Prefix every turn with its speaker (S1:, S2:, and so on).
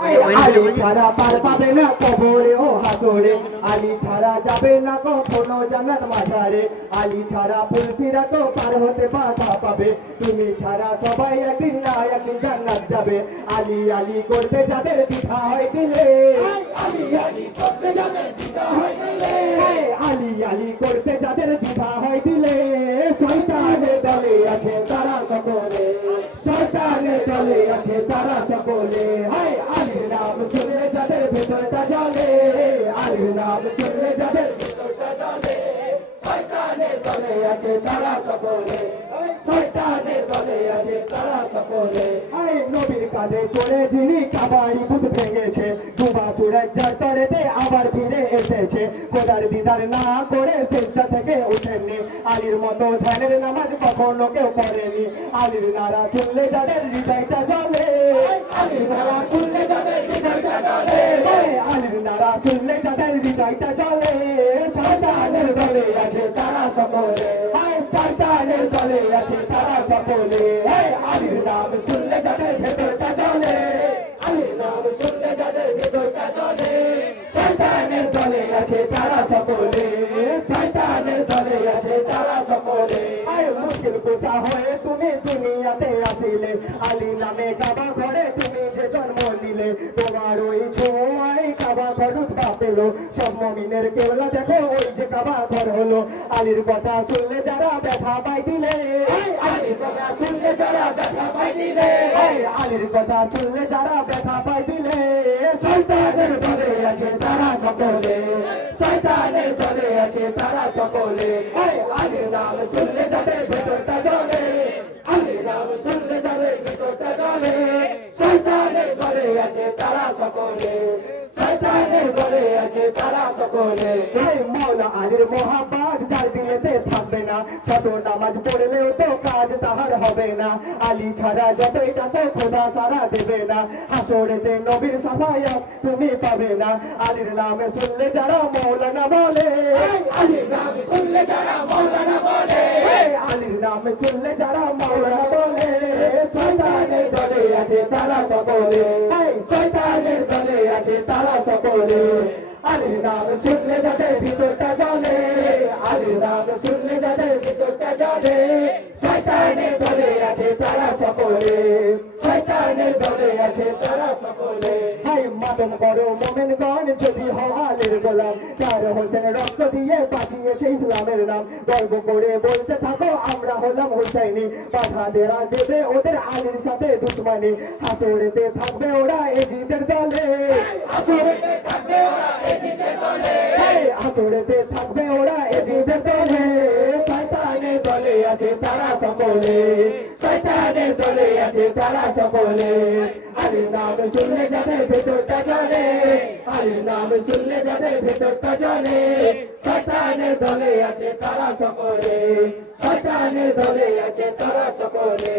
S1: আলি ছাড়া পার পাবে না কবরে ও হাতরে। আলি ছাড়া যাবে না কখনো জান্নাত মাঝারে। আলি ছাড়া পুলসিরা তো পার হতে বাধা পাবে। তুমি ছাড়া সবাই একদিন না একদিন জান্নাত যাবে। আলি আলি করতে যাদের দ্বিধা হয় দিলে। আলি আলি করতে যাদের দ্বিধা হয় দিলে। আলি আলি করতে যাদের দ্বিধা হয় দিলে। শয়তানের দলে আছে তারা সকলে। শয়তানের দলে আছে তারা সকলে। নাম ভেতরটা জলে শয়তানের দলে আছে তারা সকলে শয়তানের দলে আছে তারা সকলে হায় নবীর কাঁধে চড়ে যিনি কাবাড়ি বুধ ভেঙেছে ডুবা সুরাজ্জার তরেতে আবার ফিরে এসেছে খোদার দিদার না করে চেষ্টা থেকে উঠেননি আলীর মতো ধ্যানের নামাজ কখনো কেউ পড়েনি আলীর নারা শুনলে যাদের হৃদয়টা জ্বলে আলীর নারা শুনলে যাদের হৃদয়টা জ্বলে আলীর নারা শুনলে তারা সকলে। হায় শয়তানের দলে আছে তারা সকলে। হায় আলীর নাম শুনলে যাদের ভেতরটা জ্বলে, আলীর নাম শুনলে যাদের ভেতরটা জ্বলে, শয়তানের দলে আছে তারা সকলে। শয়তানের দলে আছে তারা সকলে। আয় মুশকিল কুসা হয়ে তুমি দুনিয়াতে আসিলে, আলী নামে কাবা ঘরে তুমি যে জন্ম নিলে, তোমার ওই ছোঁয়াই কাবা ঘর পেল সব মমিনের কেবলা দেখো ওই যে কাবা ঘর হলো। আলীর কথা শুনলে যারা ব্যথা পাই দিলে আলীর কথা শুনলে যারা ব্যথা পাই দিলে আলীর কথা শুনলে যারা ব্যথা পাই দিলে শয়তানের দলে আছে তারা সকলে শয়তানের দলে আছে তারা সকলে। আলীর নাম শুনলে যাদের ভেতরটা জ্বলে আলীর নাম শুনলে যাদের ভেতরটা জ্বলে শয়তানের দলে আছে তারা সকলে। এই মৌলা আলীর মোহাম্মদ যার দিলেতে থাকবে না শত নামাজ পড়লেও তো কাজ তাহার হবে না। আলী ছাড়া যতই টাকা খোদা সারা দেবে না। হাসরেতে নবীর সাফায়াত তুমি পাবে না। আলীর নামে শুনলে যারা মৌলানা বলে আলীর নাম শুনলে যারা মৌলানা বলে আলীর নাম শুনলে যারা মৌলানা বলে শয়তানের দলে আছে তারা সকলে। আলীর নাম শুনলে যাদের ভিতরটা জ্বলে আলীর নাম শুনলে যাদের ভিতরটা জ্বলে, শয়তানের দলে আছে তারা সকলে, শয়তানের দলে আছে তারা সকলে। হাই মাদন করো মোমেনগণ, যদি হওয়ালের গোলাম চার হোসেন রক্ত দিয়ে বাঁচিয়েছে ইসলামের নাম। গর্ব করে বলতে থাকো, আমরা হলাম হুসাইনি। বাধা দেরা দেবে ওদের আলীর সাথে দুশ্মনী। হাসরেতে থাকবে ওরা এজিদের দলে। হাসরেতে থাকবে ওরা হাসরেতে থাকবে ওরা এজিদের দলে শয়তানের দলে আছে তারা সকলে। শয়তানের দলে আছে তারা সকলে। আলীর নাম শুনলে যাদের ভেতরটা জ্বলে আলীর নাম শুনলে যাদের ভেতরটা জ্বলে, শয়তানের দলে আছে তারা সকলে। শয়তানের দলে আছে তারা সকলে।